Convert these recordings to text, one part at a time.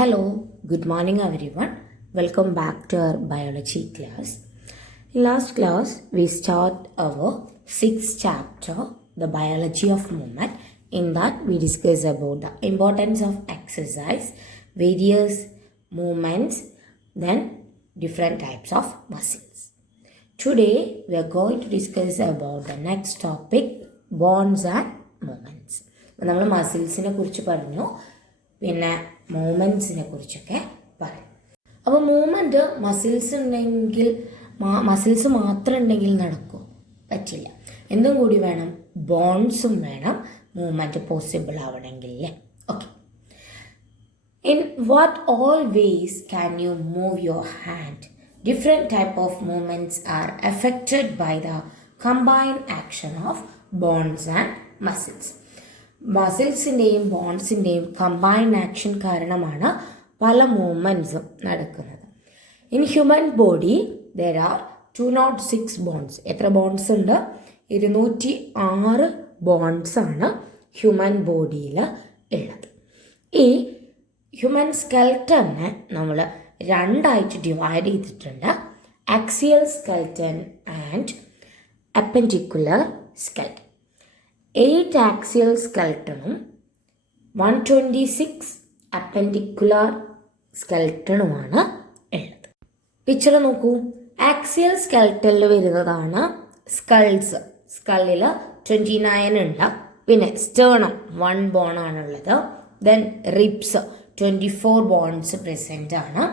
Hello, good morning everyone. Welcome back to our biology class. In last class, we start our sixth chapter, the biology of movement. In that, we discuss about the importance of exercise, various movements, then different types of muscles. Today, we are going to discuss about the next topic, bonds and movements. നമ്മൾ മസിൽസിനെ കുറിച്ച് പറഞ്ഞു, പിന്നെ മൂവ്മെൻറ്റ്സിനെ കുറിച്ചൊക്കെ പറയും. അപ്പോൾ movement muscles മാത്രം ഉണ്ടെങ്കിൽ നടക്കും, പറ്റില്ല. എന്തും കൂടി വേണം, ബോൺസും വേണം മൂവ്മെൻറ്റ് പോസിബിൾ ആവണമെങ്കിൽ. Okay, in what all vase can you move your hand? Different type of movements are affected by the combined action of bonds and muscles. മസിൽസിൻ്റെയും ബോൺസിൻ്റെയും കമ്പൈൻഡ് ആക്ഷൻ കാരണമാണ് പല മൂവ്മെൻറ്റ്സും നടക്കുന്നത്. In human body there are 206 bones. എത്ര bones ഉണ്ട്? 206 ബോൺസാണ് human ബോഡിയിൽ ഉള്ളത്. ഈ ഹ്യൂമൻ സ്കെൽറ്റനെ നമ്മൾ രണ്ടായിട്ട് ഡിവൈഡ് ചെയ്തിട്ടുണ്ട്, axial skeleton and appendicular skeleton. 8 axial സ്കെൽട്ടണും 126 അപ്പൻഡിക്കുലർ സ്കെൽട്ടണുമാണ് ഉള്ളത്. പിക്ചർ നോക്കൂ. ആക്സിയൽ സ്കെൽട്ടനിൽ വരുന്നതാണ് സ്കൾസ്. സ്കള്ളിൽ 29 ഉണ്ട്. പിന്നെ സ്റ്റേർണം 1 ബോൺ ആണുള്ളത്. ദെൻ റിബ്സ് 24 ബോൺസ് പ്രസൻ്റ് ആണ്.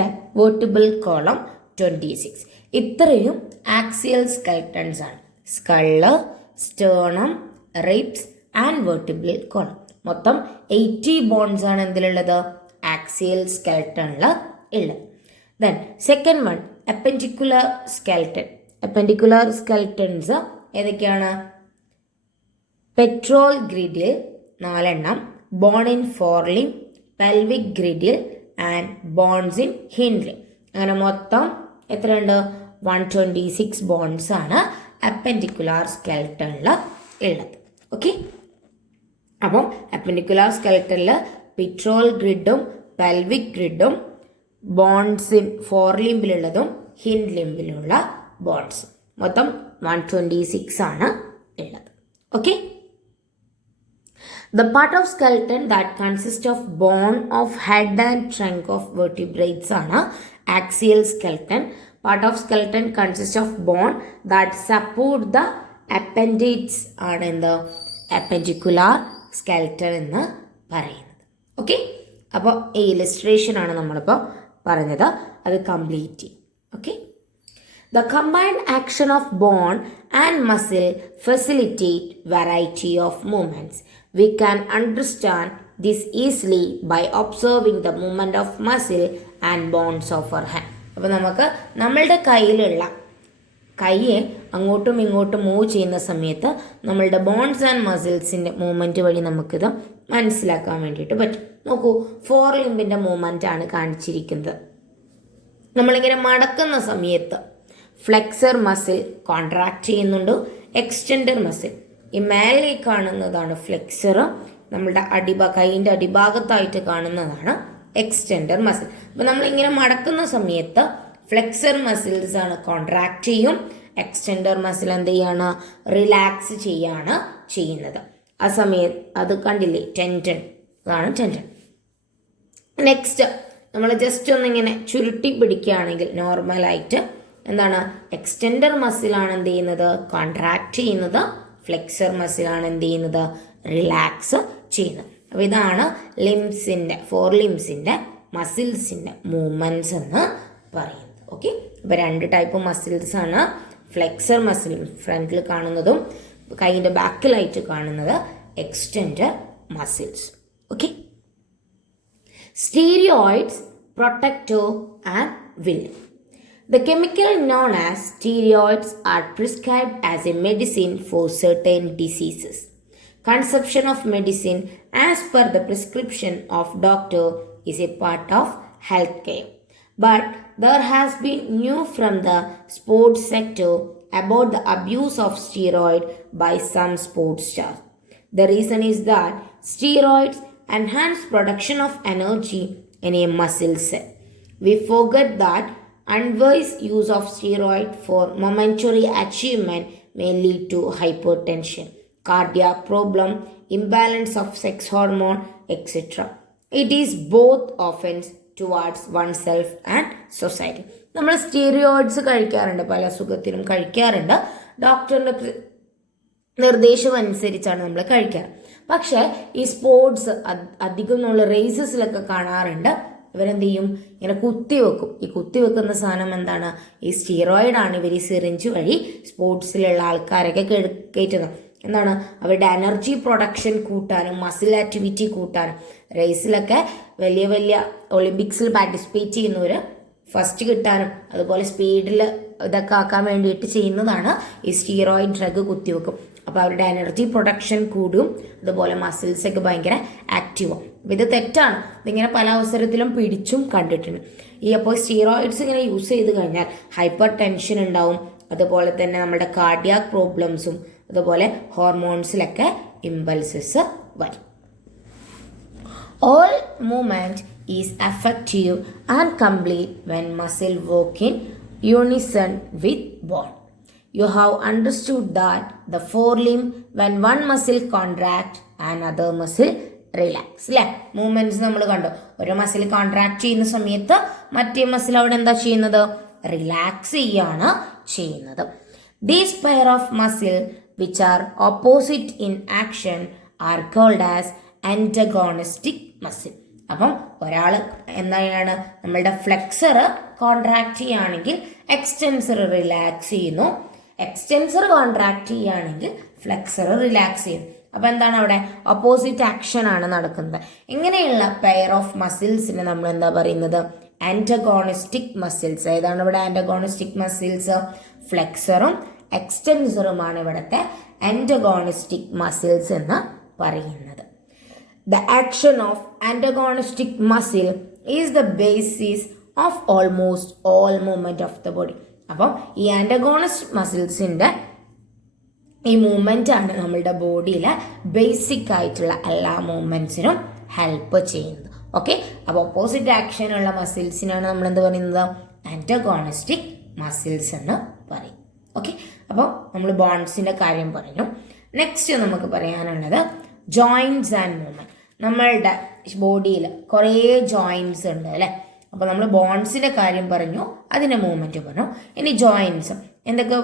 Then vertebral column 26. ഇത്രയും ആക്സിയൽ സ്കെൽട്ടൺസ് ആണ്. Skull, sternum, ribs and vertebral column. മൊത്തം 80 ബോൺസ് ആണ് എന്തിലുള്ളത്? ആക്സിയൽ സ്കെൽട്ടണിൽ ഉള്ളത്. Then second one, appendicular skeleton. Appendicular skeletons ഏതൊക്കെയാണ്? പെട്രോൾ ഗ്രിഡിൽ 4 എണ്ണം, bone in forelimb, pelvic girdle and bones in hindlimb. അങ്ങനെ മൊത്തം എത്രയുണ്ട്? 126 ബോൺസ് ആണ് അപ്പൻഡിക്കുലർ സ്കെൽട്ടണിൽ ഉള്ളത്. ഓക്കെ, അപ്പം അപ്പൻഡിക്കുലർ സ്കെൽട്ടനിൽ പെട്രോൾ ഗ്രിഡും പെൽവിക് ഗ്രിഡും ബോൺസ് ഇൻ ഫോർലിംബിലുള്ളതും ഹിൻലിംബിലുള്ള ബോൺസ് മൊത്തം 126 ആണ് ഉള്ളത്. Okay, the part of skeleton that consists of bone of head and trunk of vertebrates ആണ് axial skeleton. Part of skeleton consists of bone that support the appendage ആണ് എന്ത്? അപ്പൻഡിക്കുലർ skeleton എന്ന് പറയുന്നത്. ഓക്കെ, അപ്പോൾ ഈ ഇലിസ്ട്രേഷൻ ആണ് നമ്മളിപ്പോൾ പറഞ്ഞത്, അത് കംപ്ലീറ്റ് ചെയ്യും. Okay, the combined action of bone and muscle facilitate variety of movements. We can understand this easily by observing the movement of muscle and bones of our hand. അപ്പോൾ നമുക്ക് നമ്മളുടെ കൈയെ അങ്ങോട്ടും ഇങ്ങോട്ടും മൂവ് ചെയ്യുന്ന സമയത്ത് നമ്മളുടെ ബോൺസ് ആൻഡ് മസിൽസിൻ്റെ മൂവ്മെൻറ്റ് വഴി നമുക്കിത് മനസ്സിലാക്കാൻ വേണ്ടിയിട്ട് പറ്റും. നോക്കൂ, ഫോർ ലിംബിൻ്റെ മൂവ്മെൻ്റ് ആണ് കാണിച്ചിരിക്കുന്നത്. നമ്മളിങ്ങനെ മടക്കുന്ന സമയത്ത് ഫ്ലെക്സർ മസിൽ കോൺട്രാക്ട് ചെയ്യുന്നുണ്ട്, എക്സ്റ്റെൻഡർ മസിൽ ഈ മേലെ കാണുന്നതാണ് ഫ്ലെക്സർ, നമ്മളുടെ കൈയിൻ്റെ അടിഭാഗത്തായിട്ട് കാണുന്നതാണ് എക്സ്റ്റെൻഡർ മസിൽ. അപ്പോൾ നമ്മളിങ്ങനെ മടക്കുന്ന സമയത്ത് ഫ്ലെക്സർ മസിൽസ് ആണ് കോൺട്രാക്ട് ചെയ്യും, എക്സ്റ്റെൻഡർ മസിൽ എന്ത് ചെയ്യാണ്? റിലാക്സ് ചെയ്യാണ് ചെയ്യുന്നത്. ആ സമയത്ത് അത് കണ്ടില്ലേ, ടെൻഡൻ, അതാണ് ടെൻഡൻ. നെക്സ്റ്റ് നമ്മൾ ജസ്റ്റ് ഒന്നിങ്ങനെ ചുരുട്ടി പിടിക്കുകയാണെങ്കിൽ നോർമലായിട്ട് എന്താണ്? എക്സ്റ്റെൻഡർ മസിലാണ് എന്ത് ചെയ്യുന്നത്? കോൺട്രാക്ട് ചെയ്യുന്നത്. ഫ്ലെക്സർ മസിലാണ് എന്ത് ചെയ്യുന്നത്? റിലാക്സ് ചെയ്യുന്നത്. അപ്പോൾ ഇതാണ് ലിംസിൻ്റെ, ഫോർ ലിംസിൻ്റെ മസിൽസിൻ്റെ മൂവ്മെൻറ്റ്സ് എന്ന് പറയുന്നത്. ഓക്കെ, അപ്പോൾ 2 ടൈപ്പ് മസിൽസ് ആണ്. ഫ്ലെക്സർ മസിൽ ഫ്രണ്ടിൽ കാണുന്നതും കൈയിൻ്റെ ബാക്കിലായിട്ട് കാണുന്നത് extender muscles. Okay, steroids, protector and villain. The chemical known as steroids are prescribed as a medicine for certain diseases. Consumption of medicine as per the prescription of doctor is a part of healthcare. But there has been news from the sports sector about the abuse of steroid by some sports stars. The reason is that steroids enhance production of energy any muscles. We forget that unwise use of steroid for momentary achievement may lead to hypertension, cardiac problem, imbalance of sex hormone, etc. It is both offense towards oneself and society. നമ്മൾ steroids കഴിക്കാറുണ്ട്, പല സുഖത്തിനും കഴിക്കാറുണ്ട്, ഡോക്ടറിൻ്റെ നിർദ്ദേശം അനുസരിച്ചാണ് നമ്മൾ കഴിക്കാറ്. പക്ഷേ ഈ സ്പോർട്സ് അധികം നമ്മൾ റേസസിലൊക്കെ കാണാറുണ്ട്, ഇവരെന്ത് ചെയ്യും, ഇങ്ങനെ കുത്തിവെക്കും. ഈ കുത്തിവെക്കുന്ന സാധനം എന്താണ്, ഈ സ്റ്റീറോയിഡാണ്. ഇവർ ഈ സിറിഞ്ച് വഴി സ്പോർട്സിലുള്ള ആൾക്കാരൊക്കെ കയറ്റുന്നത്. എന്താണ്, അവരുടെ എനർജി പ്രൊഡക്ഷൻ കൂട്ടാനും മസിൽ ആക്ടിവിറ്റി കൂട്ടാനും. റേസിലൊക്കെ വലിയ വലിയ ഒളിമ്പിക്സിൽ പാർട്ടിസിപ്പേറ്റ് ചെയ്യുന്നവർ ഫസ്റ്റ് കിട്ടാനും അതുപോലെ സ്പീഡിൽ ഇതൊക്കെ ആക്കാൻ വേണ്ടിയിട്ട് ചെയ്യുന്നതാണ് ഈ സ്റ്റീറോയിഡ് ഡ്രഗ് കുത്തിവെക്കും. അപ്പോൾ അവരുടെ എനർജി പ്രൊഡക്ഷൻ കൂടും, അതുപോലെ മസിൽസൊക്കെ ഭയങ്കര ആക്റ്റീവാകും. അപ്പോൾ ഇത് തെറ്റാണ്. ഇതിങ്ങനെ പല അവസരത്തിലും പിടിച്ചും കണ്ടിട്ടുണ്ട്. അപ്പോൾ സ്റ്റീറോയിഡ്സ് ഇങ്ങനെ യൂസ് ചെയ്ത് കഴിഞ്ഞാൽ ഹൈപ്പർ ടെൻഷൻ ഉണ്ടാവും, അതുപോലെ തന്നെ നമ്മുടെ കാർഡിയാക് പ്രോബ്ലംസും അതുപോലെ ഹോർമോൺസിലൊക്കെ ഇമ്പൾസസ് വരും. All movement is effective and complete when muscle work in unison with bone. You have understood that the forelimb, when one muscle contract and other muscle relax. അല്ലേ, movements നമ്മൾ കണ്ടു. ഒരു മസിൽ കോൺട്രാക്ട് ചെയ്യുന്ന സമയത്ത് മറ്റേ muscle അവിടെ എന്താ ചെയ്യുന്നത്, റിലാക്സ് ചെയ്യാണ് ചെയ്യുന്നത്. These pair of muscle which are opposite in action are called as antagonistic muscle. അപ്പം ഒരാൾ എന്താണ്, നമ്മളുടെ ഫ്ലെക്സർ കോൺട്രാക്ട് ചെയ്യുകയാണെങ്കിൽ എക്സ്റ്റെൻസർ റിലാക്സ് ചെയ്യുന്നു, എക്സ്റ്റെൻസർ കോൺട്രാക്ട് ചെയ്യുകയാണെങ്കിൽ ഫ്ലെക്സർ റിലാക്സ് ചെയ്യുന്നു. അപ്പോൾ എന്താണ്, അവിടെ ഓപ്പോസിറ്റ് ആക്ഷൻ ആണ് നടക്കുന്നത്. ഇങ്ങനെയുള്ള പെയർ ഓഫ് മസിൽസിന് നമ്മൾ എന്താ പറയുന്നത്, ആന്റഗോണിസ്റ്റിക് മസിൽസ്. ഏതാണ് ഇവിടെ ആന്റഗോണിസ്റ്റിക് മസിൽസ്? ഫ്ലെക്സറും എക്സ്റ്റെൻസറുമാണ് ഇവിടുത്തെ ആന്റഗോണിസ്റ്റിക് മസിൽസ് എന്ന് പറയുന്നത്. The action of antagonistic muscle is the basis of almost all movement of the body. അപ്പം ഈ ആന്റഗോണിസ്റ്റ് മസിൽസിൻ്റെ ഈ മൂവ്മെൻ്റ് ആണ് നമ്മളുടെ ബോഡിയിലെ ബേസിക് ആയിട്ടുള്ള എല്ലാ മൂവ്മെൻറ്റ്സിനും ഹെൽപ്പ് ചെയ്യുന്നത്. ഓക്കെ, അപ്പോൾ ഓപ്പോസിറ്റ് ആക്ഷനുള്ള മസിൽസിനാണ് നമ്മൾ എന്ത് പറയുന്നത്, ആന്റഗോണിസ്റ്റിക് മസിൽസ് എന്ന് പറയും. ഓക്കെ, അപ്പോൾ നമ്മൾ ബോൺസിൻ്റെ കാര്യം പറഞ്ഞു. നെക്സ്റ്റ് നമുക്ക് പറയാനുള്ളത് ജോയിൻറ്റ്സ് ആൻഡ് മൂവ്മെൻറ്റ്. നമ്മളുടെ ബോഡിയിൽ കുറേ ജോയിൻറ്റ്സ് ഉണ്ട് അല്ലേ. അപ്പോൾ നമ്മൾ ബോൺസിൻ്റെ കാര്യം പറഞ്ഞു, അതിൻ്റെ മൂവ്മെൻറ്റ് പറഞ്ഞു. ഇനി ജോയിൻറ്റ്സ് എന്തൊക്കെ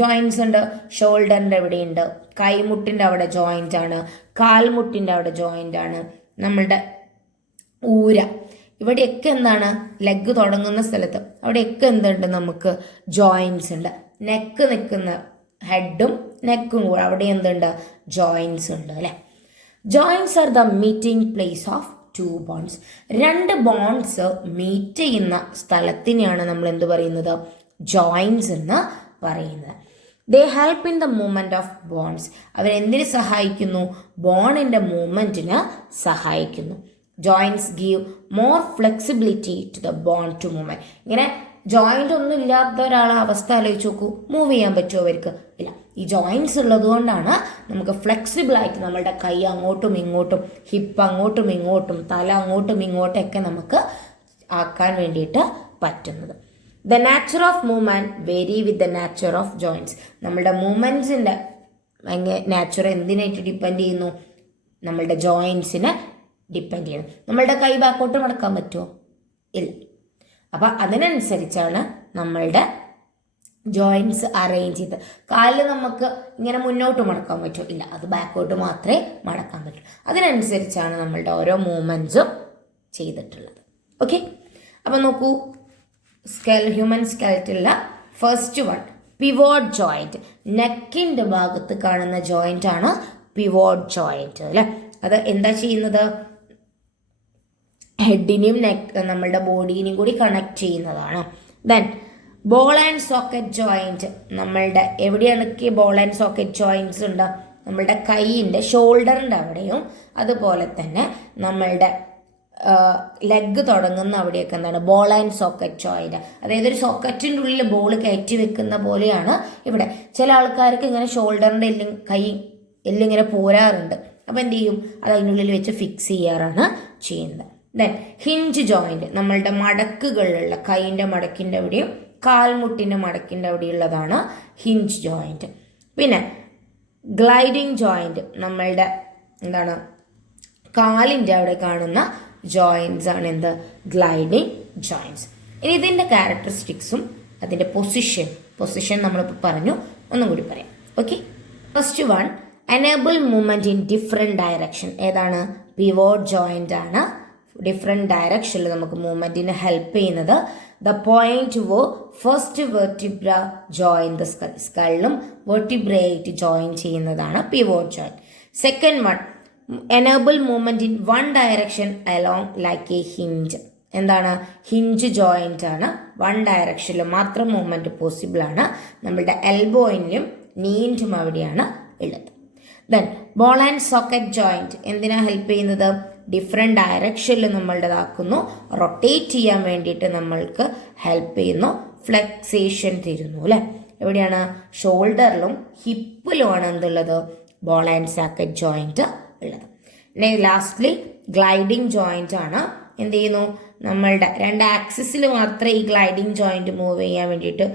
ജോയിൻറ്റ്സ് ഉണ്ട്? ഷോൾഡറിൻ്റെ എവിടെയുണ്ട്, കൈമുട്ടിൻ്റെ അവിടെ ജോയിൻ്റ് ആണ്, കാൽമുട്ടിൻ്റെ അവിടെ ജോയിൻ്റ് ആണ്, നമ്മളുടെ ഊര ഇവിടെയൊക്കെ എന്താണ്, ലെഗ് തുടങ്ങുന്ന സ്ഥലത്ത് അവിടെയൊക്കെ എന്തുണ്ട്, നമുക്ക് ജോയിൻറ്റ്സ് ഉണ്ട്. നെക്ക് നിൽക്കുന്ന ഹെഡും നെക്കും കൂടെ അവിടെ എന്തുണ്ട്, ജോയിൻറ്റ്സ് ഉണ്ട് അല്ലേ. Joints are the meeting place of two bones. രണ്ട് ബോൺസ് മീറ്റ് ചെയ്യുന്ന സ്ഥലത്തിനെയാണ് നമ്മൾ എന്ത് പറയുന്നത്, ജോയിൻറ്റ്സ് എന്ന് പറയുന്നത്. They help in the movement of bones. അവരെന്തിന് സഹായിക്കുന്നു, ബോണിൻ്റെ മൂവ്മെൻറ്റിന് സഹായിക്കുന്നു. Joints give more flexibility to the bone to movement. ഇങ്ങനെ ജോയിൻ്റ് ഒന്നും ഇല്ലാത്ത ഒരാളെ അവസ്ഥ ആലോചിച്ച് നോക്കൂ, മൂവ് ചെയ്യാൻ പറ്റുമോ അവർക്ക്? ഇല്ല. ഈ ജോയിൻറ്റ്സ് ഉള്ളത് കൊണ്ടാണ് നമുക്ക് ഫ്ലെക്സിബിളായിട്ട് നമ്മളുടെ കൈ അങ്ങോട്ടും ഇങ്ങോട്ടും, ഹിപ്പ് അങ്ങോട്ടും ഇങ്ങോട്ടും, തല അങ്ങോട്ടും ഇങ്ങോട്ടൊക്കെ നമുക്ക് ആക്കാൻ വേണ്ടിയിട്ട് പറ്റുന്നത്. The nature of movement vary with the nature of joints. നമ്മളുടെ മൂവ്മെൻറ്റ്സിൻ്റെ നാച്ചർ എന്തിനായിട്ട് ഡിപ്പെൻഡ് ചെയ്യുന്നു, നമ്മളുടെ ജോയിൻറ്റ്സിനെ ഡിപ്പെൻഡ് ചെയ്യുന്നു. നമ്മളുടെ കൈ ബാക്കോട്ട് മടക്കാൻ പറ്റുമോ? ഇല്ല. അപ്പം അതിനനുസരിച്ചാണ് നമ്മളുടെ ജോയിൻറ്റ്സ് അറേഞ്ച് ചെയ്ത്. കാലിൽ നമുക്ക് ഇങ്ങനെ മുന്നോട്ട് മടക്കാൻ പറ്റുമോ? ഇല്ല, അത് ബാക്കോട്ട് മാത്രമേ മടക്കാൻ പറ്റൂ. അതിനനുസരിച്ചാണ് നമ്മളുടെ ഓരോ മൂവ്മെൻറ്റ്സും ചെയ്തിട്ടുള്ളത്. ഓക്കെ, അപ്പം നോക്കൂ, ഹ്യൂമൻ സ്കെലറ്റിലുള്ള ഫസ്റ്റ് വൺ പിവോട്ട് ജോയിൻറ്റ്. നെക്കിൻ്റെ ഭാഗത്ത് കാണുന്ന ജോയിൻ്റ് ആണ് പിവോട്ട് ജോയിൻറ്റ് അല്ലേ. അത് എന്താ ചെയ്യുന്നത്, ഹെഡിനെയും നമ്മളുടെ ബോഡീനെയും കൂടി കണക്ട് ചെയ്യുന്നതാണ്. Then ball and socket joint. നമ്മളുടെ എവിടെയാണൊക്കെ ബോൾ ആൻഡ് സോക്കറ്റ് ജോയിൻറ്റ്സ് ഉണ്ട്, നമ്മളുടെ കൈയിൻ്റെ ഷോൾഡറിൻ്റെ അവിടെയും അതുപോലെ തന്നെ നമ്മളുടെ ലെഗ് തുടങ്ങുന്ന അവിടെയൊക്കെ എന്താണ്, ബോൾ ആൻഡ് സോക്കറ്റ് ജോയിൻറ്റ്. അതായത് ഒരു സോക്കറ്റിൻ്റെ ഉള്ളിൽ ബോൾ കയറ്റി വെക്കുന്ന പോലെയാണ് ഇവിടെ. ചില ആൾക്കാർക്ക് ഇങ്ങനെ ഷോൾഡറിൻ്റെ കൈ എല്ലിങ്ങനെ പോരാറുണ്ട്. അപ്പോൾ എന്ത് ചെയ്യും, അത് അതിനുള്ളിൽ വെച്ച് ഫിക്സ് ചെയ്യാറാണ് ചെയ്യുന്നത്. ദെൻ ഹിഞ്ച് ജോയിന്റ് നമ്മളുടെ മടക്കുകളിലുള്ള കൈയിൻ്റെ മടക്കിൻ്റെ അവിടെയും കാൽമുട്ടിൻ്റെ മടക്കിൻ്റെ അവിടെയുള്ളതാണ് ഹിഞ്ച് ജോയിന്റ്. പിന്നെ ഗ്ലൈഡിങ് ജോയിന്റ് നമ്മളുടെ എന്താണ് കാലിൻ്റെ അവിടെ കാണുന്ന ജോയിൻസ് ആണ് എന്ത് ഗ്ലൈഡിങ് ജോയിൻസ്. ഇനി ഇതിൻ്റെ ക്യാരക്ടറിസ്റ്റിക്സും അതിൻ്റെ പൊസിഷൻ നമ്മളിപ്പോൾ പറഞ്ഞു, ഒന്നും കൂടി പറയാം. Okay, first one enable movement in different direction. ഏതാണ്? പിവോട്ട് ജോയിന്റ് ആണ്. ഡിഫറെൻറ്റ് ഡയറക്ഷനിൽ നമുക്ക് മൂവ്മെന്റിന് ഹെൽപ്പ് ചെയ്യുന്നത്. The point where first vertebra join the skull, സ്കളിലും വെർട്ടിബ്രയായിട്ട് ജോയിൻ ചെയ്യുന്നതാണ് pivot joint. Second one enable movement in one direction along like a hinge. എന്താണ്? ഹിഞ്ച് ജോയിന്റ് ആണ്. വൺ ഡയറക്ഷനിൽ മാത്രം മൂവ്മെന്റ് പോസിബിൾ ആണ്. നമ്മളുടെ എൽബോയിനും നീൻറ്റും അവിടെയാണ് ഉള്ളത്. Then ball and socket joint എന്തിനാ ഹെൽപ്പ് ചെയ്യുന്നത്? ഡിഫറെൻറ്റ് ഡയറക്ഷനിൽ നമ്മളുടേതാക്കുന്നു, റൊട്ടേറ്റ് ചെയ്യാൻ വേണ്ടിയിട്ട് നമ്മൾക്ക് ഹെൽപ്പ് ചെയ്യുന്നു, ഫ്ലെക്സേഷൻ തരുന്നു അല്ലേ. എവിടെയാണ്? ഷോൾഡറിലും ഹിപ്പിലുമാണ് എന്തുള്ളത്? ബോൾ ആൻഡ് സോക്കറ്റ് ജോയിന്റ് ഉള്ളത്. ലാസ്റ്റ്ലി ഗ്ലൈഡിങ് ജോയിന്റ് ആണ്. എന്ത് ചെയ്യുന്നു? നമ്മളുടെ രണ്ട് ആക്സിസിൽ മാത്രമേ ഈ ഗ്ലൈഡിങ് ജോയിന്റ് മൂവ് ചെയ്യാൻ വേണ്ടിയിട്ട്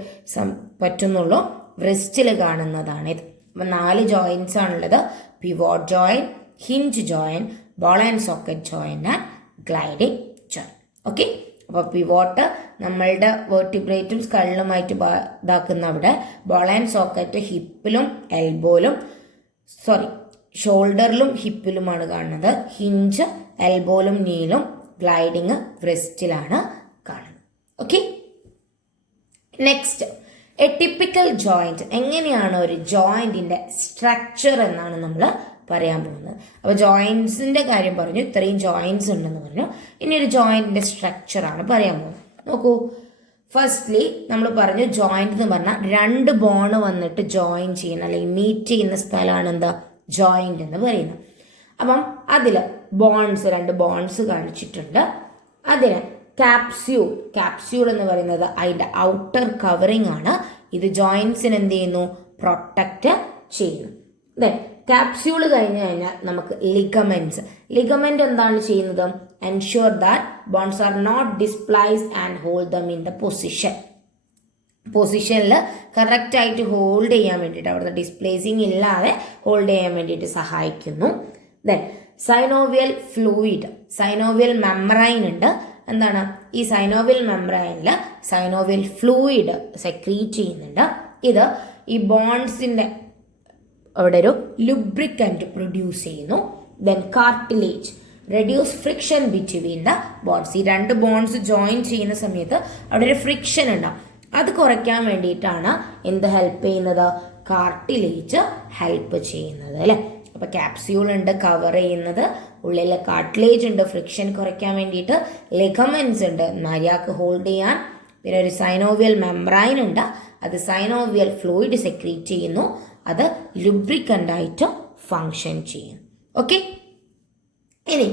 പറ്റുന്നുള്ളൂ. റിസ്റ്റിൽ കാണുന്നതാണ് ഇത്. അപ്പം 4 ജോയിൻറ്റ്സ് ആണുള്ളത്: pivot joint, hinge joint, ball and socket joint and gliding joint. Okay, അപ്പോൾ പിവോട്ട് നമ്മളുടെ വെർട്ടിബ്രേറ്റും സ്കളിലുമായിട്ട് ഇതാക്കുന്ന അവിടെ, ബോൾ ആൻഡ് സോക്കറ്റ് ഹിപ്പിലും ഷോൾഡറിലും ഹിപ്പിലുമാണ് കാണുന്നത്. ഹിഞ്ച് എൽബോയിലും നീലും, ഗ്ലൈഡിങ് വ്രിസ്റ്റിലാണ് കാണുന്നത്. Okay, next A typical joint. എങ്ങനെയാണ് ഒരു ജോയിന്റിന്റെ സ്ട്രക്ചർ എന്നാണ് നമ്മൾ പറയാൻ പോകുന്നത്. അപ്പോൾ ജോയിൻസിന്റെ കാര്യം പറഞ്ഞു, ഇത്രയും ജോയിൻസ് ഉണ്ടെന്ന് പറഞ്ഞു. ഇനി ഒരു ജോയിന്റിന്റെ സ്ട്രക്ചറാണ് പറയാൻ പോകുന്നത്. നോക്കൂ, ഫസ്റ്റ്ലി നമ്മൾ പറഞ്ഞു ജോയിന്റ് എന്ന് പറഞ്ഞാൽ 2 ബോണ് വന്നിട്ട് ജോയിൻ ചെയ്യുന്ന അല്ലെങ്കിൽ മീറ്റ് ചെയ്യുന്ന സ്ഥലമാണ് എന്താ ജോയിന്റ് എന്ന് പറയുന്നത്. അപ്പം അതിൽ 2 ബോൺസ് കാണിച്ചിട്ടുണ്ട്. അതിന് ക്യാപ്സ്യൂൾ എന്ന് പറയുന്നത് അതിൻ്റെ ഔട്ടർ കവറിങ് ആണ്. ഇത് ജോയിൻസിന് എന്ത് ചെയ്യുന്നു? പ്രൊട്ടക്റ്റ് ചെയ്യുന്നു. ദെൻ ക്യാപ്സ്യൂൾ കഴിഞ്ഞ് കഴിഞ്ഞാൽ നമുക്ക് ലിഗമെന്റ് എന്താണ് ചെയ്യുന്നത്? Ensure that bones are not displaced and hold them in the പൊസിഷനിൽ കറക്റ്റായിട്ട് ഹോൾഡ് ചെയ്യാൻ വേണ്ടിയിട്ട്, അവിടുത്തെ ഡിസ്പ്ലേസിങ് ഇല്ലാതെ ഹോൾഡ് ചെയ്യാൻ വേണ്ടിയിട്ട് സഹായിക്കുന്നു. ദെൻ സൈനോവിയൽ മെംബ്രൈൻ ഉണ്ട്. എന്താണ്? ഈ സൈനോവിയൽ മെംബ്രൈനിൽ സൈനോവിയൽ ഫ്ലൂയിഡ് സെക്രീറ്റ് ചെയ്യുന്നുണ്ട്. ഇത് ഈ ബോൺസിൻ്റെ അവിടെ ഒരു ലുബ്രിക്കൻറ്റ് പ്രൊഡ്യൂസ് ചെയ്യുന്നു. Then cartilage reduce friction between the bones. ഈ 2 ബോൺസ് ജോയിൻ ചെയ്യുന്ന സമയത്ത് അവിടെ ഒരു ഫ്രിക്ഷൻ ഉണ്ടാവും. അത് കുറയ്ക്കാൻ വേണ്ടിയിട്ടാണ് എന്ത് ഹെൽപ്പ് ചെയ്യുന്നത്? കാർട്ടിലേജ് ഹെൽപ്പ് ചെയ്യുന്നത് അല്ലേ. അപ്പോൾ ക്യാപ്സ്യൂൾ ഉണ്ട് കവർ ചെയ്യുന്നത്, ഉള്ളിൽ കാർട്ടിലേജ് ഉണ്ട് ഫ്രിക്ഷൻ കുറയ്ക്കാൻ വേണ്ടിയിട്ട്, ലിഗമെന്റ്സ് ഉണ്ട് മര്യാദക്ക് ഹോൾഡ് ചെയ്യാൻ, പിന്നെ ഒരു സൈനോവിയൽ മെംബ്രൈൻ ഉണ്ട്, അത് സൈനോവിയൽ ഫ്ലൂയിഡ് സെക്രീറ്റ് ചെയ്യുന്നു, അത് ലുബ്രിക്കൻ്റ് ആയിട്ട് ഫങ്ഷൻ ചെയ്യും. ഓക്കെ, ഇനി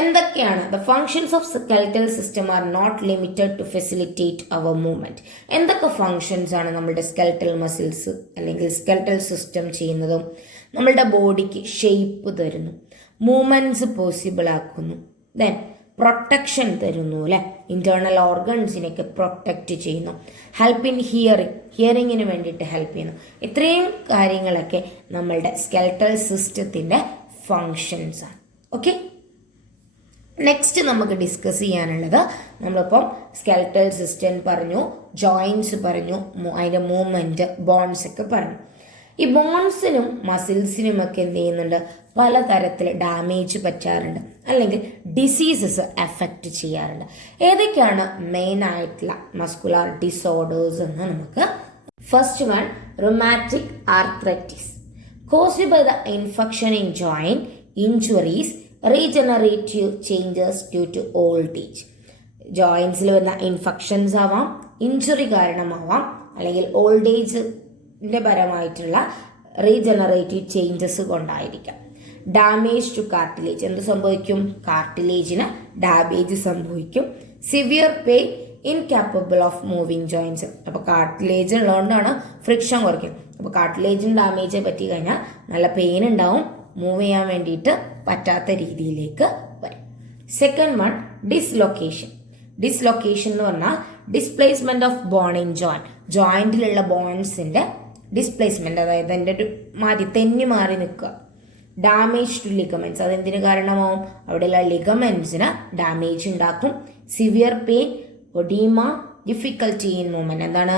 എന്തൊക്കെയാണ് the functions of skeletal system are not limited to facilitate our movement. എന്തൊക്കെ ഫങ്ഷൻസ് ആണ് നമ്മുടെ സ്കെൽറ്റൽ മസിൽസ് അല്ലെങ്കിൽ സ്കെൽറ്റൽ സിസ്റ്റം ചെയ്യുന്നതും? നമ്മളുടെ ബോഡിക്ക് ഷേപ്പ് തരുന്നു, മൂവ്മെന്റ്സ് പോസിബിൾ ആക്കുന്നു, ദെൻ പ്രൊട്ടക്ഷൻ തരുന്നു അല്ലെ, ഇന്റേണൽ ഓർഗൻസിനൊക്കെ പ്രൊട്ടക്റ്റ് ചെയ്യുന്നു, ഹെൽപ്പ് ഇൻ ഹിയറിങ്ങിന് വേണ്ടിയിട്ട് ഹെൽപ്പ് ചെയ്യുന്നു. ഇത്രയും കാര്യങ്ങളൊക്കെ നമ്മളുടെ സ്കെൽറ്റൽ സിസ്റ്റത്തിൻ്റെ ഫങ്ഷൻസ് ആണ്. ഓക്കെ, നെക്സ്റ്റ് നമുക്ക് ഡിസ്കസ് ചെയ്യാനുള്ളത്, നമ്മളിപ്പം സ്കെൽറ്റൽ സിസ്റ്റം പറഞ്ഞു, ജോയിൻസ് പറഞ്ഞു, അതിൻ്റെ മൂവ്മെൻറ്റ്, ബോൺസ് ഒക്കെ പറഞ്ഞു. ഈ ബോൺസിനും മസിൽസിനും ഒക്കെ എന്ത് ചെയ്യുന്നുണ്ട്? പലതരത്തിൽ ഡാമേജ് പറ്റാറുണ്ട് അല്ലെങ്കിൽ ഡിസീസസ് എഫക്റ്റ് ചെയ്യാറുണ്ട്. ഏതൊക്കെയാണ് മെയിൻ ആയിട്ടുള്ള മസ്കുലാർ ഡിസോർഡേഴ്സ് എന്ന് നമുക്ക് first one, rheumatic arthritis caused by the infection in joint, injuries, regenerative changes due to old age. ജോയിൻസിൽ വരുന്ന ഇൻഫെക്ഷൻസ് ആവാം, ഇഞ്ചുറി കാരണമാവാം, അല്ലെങ്കിൽ ഓൾഡ് ഏജിൻ്റെ പരമായിട്ടുള്ള റീജനറേറ്റീവ് ചേഞ്ചസ് കൊണ്ടായിരിക്കാം. ഡാമേജ് ടു കാർട്ടിലേജ്, എന്ത് സംഭവിക്കും? കാർട്ടിലേജിന് ഡാമേജ് സംഭവിക്കും. Severe pain, incapable of moving joints. അപ്പോൾ കാർട്ടിലേജ് ഉള്ളതുകൊണ്ടാണ് ഫ്രിക്ഷൻ കുറയ്ക്കുന്നത്. അപ്പോൾ കാർട്ടിലേജിന് ഡാമേജ് പറ്റി കഴിഞ്ഞാൽ നല്ല പെയിൻ ഉണ്ടാവും, മൂവ് ചെയ്യാൻ വേണ്ടിയിട്ട് പറ്റാത്ത രീതിയിലേക്ക് വരും. Second one, dislocation. ഡിസ്ലൊക്കേഷൻ എന്ന് പറഞ്ഞാൽ displacement of bone in joint. ജോയിന്റിലുള്ള ബോൺസിന്റെ ഡിസ്പ്ലേസ്മെന്റ്, അതായത് അതിൻ്റെ ഒരു തെന്നി മാറി നിൽക്കുക. ഡാമേജ് ടു ലിഗമെന്റ്സ്, അതെന്തിനു കാരണമാവും? അവിടെയുള്ള ലിഗമെന്റ്സിന് ഡാമേജ് ഉണ്ടാക്കും. Severe pain, oedema, difficulty in movement. എന്താണ്?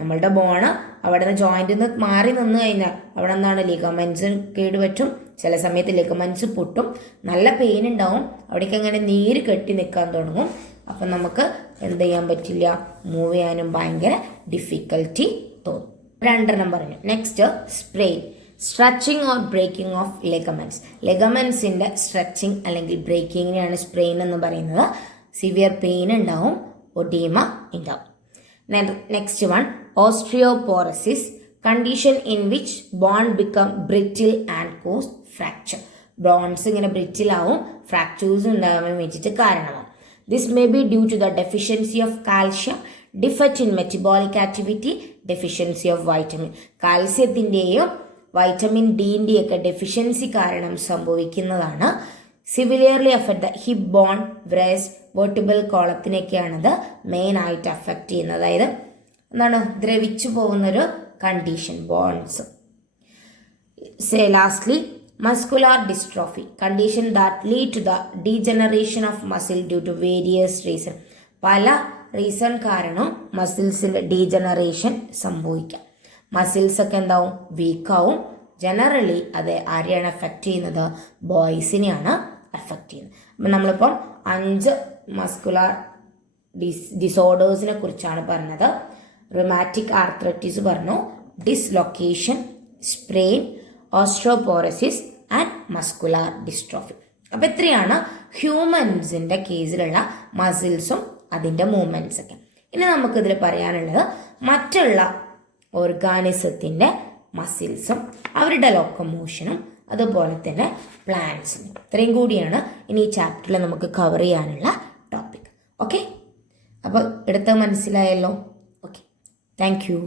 നമ്മളുടെ ബോണ് അവിടെ നിന്ന് ജോയിന്റിൽ നിന്ന് മാറി നിന്ന് കഴിഞ്ഞാൽ അവിടെ നിന്നാണ് ലിഗമെന്റ്സ് കേടുപറ്റും. ചില സമയത്ത് ലിഗമെന്റ്സ് പൊട്ടും, നല്ല പെയിൻ ഉണ്ടാവും, അവിടേക്ക് അങ്ങനെ നീര് കെട്ടി നിൽക്കാൻ തുടങ്ങും. അപ്പം നമുക്ക് എന്ത് ചെയ്യാൻ പറ്റില്ല, മൂവ് ചെയ്യാനും ഭയങ്കര ഡിഫിക്കൽറ്റി തോന്നും. 2 പറഞ്ഞു. Next sprain, stretching or breaking of ligaments. ലിഗമെന്റ്സിന്റെ സ്ട്രെച്ചിങ് അല്ലെങ്കിൽ ബ്രേക്കിങ്ങിനെയാണ് സ്പ്രെയിൻ എന്ന് പറയുന്നത്. സിവിയർ പെയിൻ ഉണ്ടാവും, ഒഡീമ ഉണ്ടാവും. Next one, osteoporosis, condition in which bone become brittle and cause fracture. Bones ഇങ്ങനെ ബ്രിറ്റിൽ ആവും, ഫ്രാക്ചേഴ്സ് ഉണ്ടാകാൻ വേണ്ടിയിട്ട് കാരണമാവും. This may be due to the deficiency of calcium, defect in metabolic activity, deficiency of vitamin. കാൽസ്യത്തിൻ്റെയും vitamin ഡിൻ്റെയൊക്കെ deficiency കാരണം സംഭവിക്കുന്നതാണ്. Severely affect the hip bone, breast, vertebral കോളത്തിനൊക്കെയാണത് മെയിൻ ആയിട്ട് അഫക്റ്റ് ചെയ്യുന്നത്. അതായത് എന്താണ്, ദ്രവിച്ചു പോകുന്നൊരു condition bones. Lastly muscular dystrophy, condition that lead to the degeneration of muscle due to various reason. പല റീസൺ കാരണം മസിൽസിൻ്റെ ഡീജനറേഷൻ സംഭവിക്കാം. മസിൽസ് ഒക്കെ എന്താവും, വീക്കാവും. ജനറലി അത് ആരെയാണ് എഫക്റ്റ് ചെയ്യുന്നത്? ബോയ്സിനെയാണ് എഫക്റ്റ് ചെയ്യുന്നത്. അപ്പം നമ്മളിപ്പം 5 മസ്കുലാർ ഡിസോർഡേഴ്സിനെ കുറിച്ചാണ് പറഞ്ഞത്. റുമാറ്റിക് ആർത്രൈറ്റിസ് പറഞ്ഞു, dislocation, sprain, osteoporosis and muscular dystrophy. അപ്പം ഇത്രയാണ് ഹ്യൂമൻസിൻ്റെ കേസിലുള്ള മസിൽസും അതിൻ്റെ മൂവ്മെൻറ്റ്സ് ഒക്കെ. ഇനി നമുക്കിതിൽ പറയാനുള്ളത് മറ്റുള്ള ഓർഗാനിസത്തിൻ്റെ മസിൽസും അവരുടെ ലോക്കോമോഷനും അതുപോലെ തന്നെ പ്ലാന്റ്സും. ഇത്രയും കൂടിയാണ് ഇനി ഈ ചാപ്റ്ററിൽ നമുക്ക് കവർ ചെയ്യാനുള്ള ടോപ്പിക്. ഓക്കെ, അപ്പോൾ എടുത്ത മനസ്സിലായല്ലോ? Okay, thank you.